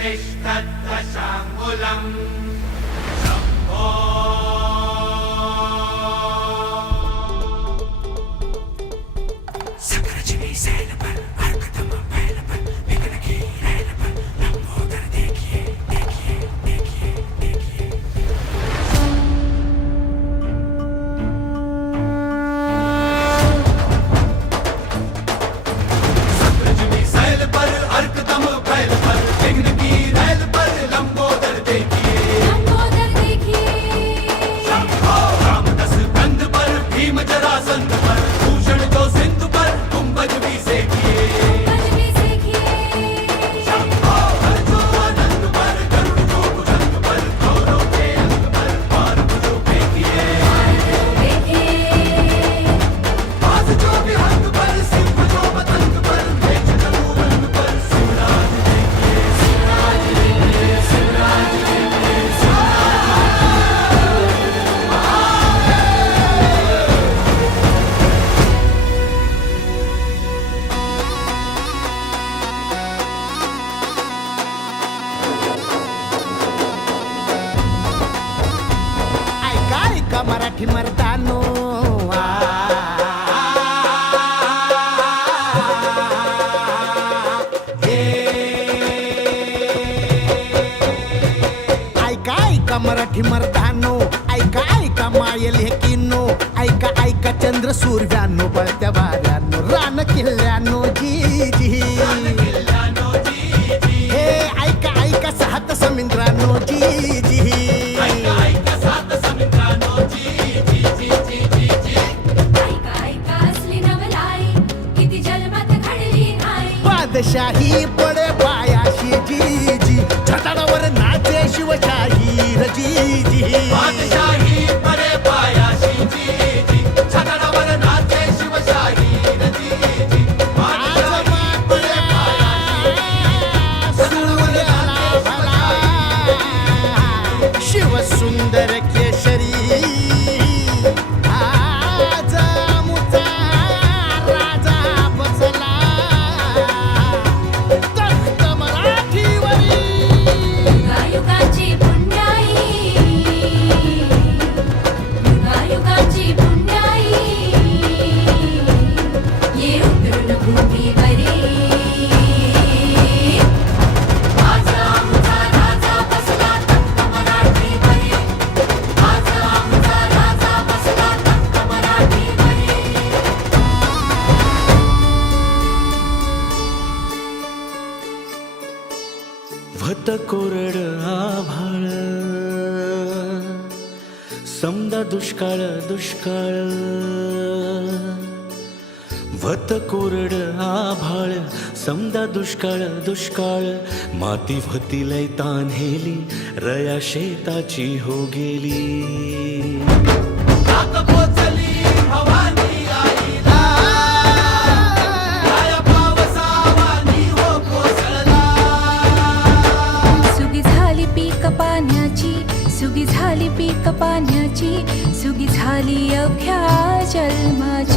तिष्ठद्दशाङ्गुलम् शम्भो सकरजनी सैल पर अर्कतम बैल पर विघ्न की रैल पर लंबोदर देखिए देखिए देखिए देखिए सकरजनी सैल पर अर्कतम बैल पर विघ्न की रैल पर लंबोदर देखिए शंभो रामदस कंध पर भीम जरासंध पर भूषण जो सिंधु पर गुंबज भी सेकिए शंभो अर्जो आनंद पर गरुड़ जो भुजंग पर गौरव के अंग पर बाण जो फेंकिए बाज जो विहंग पर सिंह जो पतंग पर मेष जो रंग पर शिवराज देखिए शिवराज देखिए शिवराज देखिए ऐका ऐका मराठी मर्दानो ऐका ऐका मराठी मर्दानो ऐका ऐका मायल हे किन्नो ऐका ऐका चंद्र सूर्यानो बळत्या वाऱ्यानो रान किल्ल्यानो जी जी हे ऐका ऐका सात समुद्रानो जी जी बादशाही पडे पायाशी जी जी छटाडावर नाचे शिवशाही र जी जी बादशाही परे पायाशी जी जी छटाडावर नाचे शिवशाही र जी जी बादशाही परे शिव सुंदर केशरी आज मुचा राजा बसला तख्त मराठीवरी युगायुगाची पुण्याई युगायुगाची पुण्याई ये उतरून भूमीवरी आज आमचा राजा बसला तख्त मराठीवरी आज आमचा राजा बसला तख्त मराठीवरी भत कोरड आभाळ समदा दुष्काळ दुष्काळ भत कोरड आभाळ समदा दुष्काळ दुष्काळ माती भती लय तान्हेली रया शेताची हो गेली ताक पोचली भवानी आईला काय पावसावानी हो कोसळला सुगी झाली पीक पाण्याची सुगी झाली पीक पाण्याची सुगी झाली अवघ्या जन्माची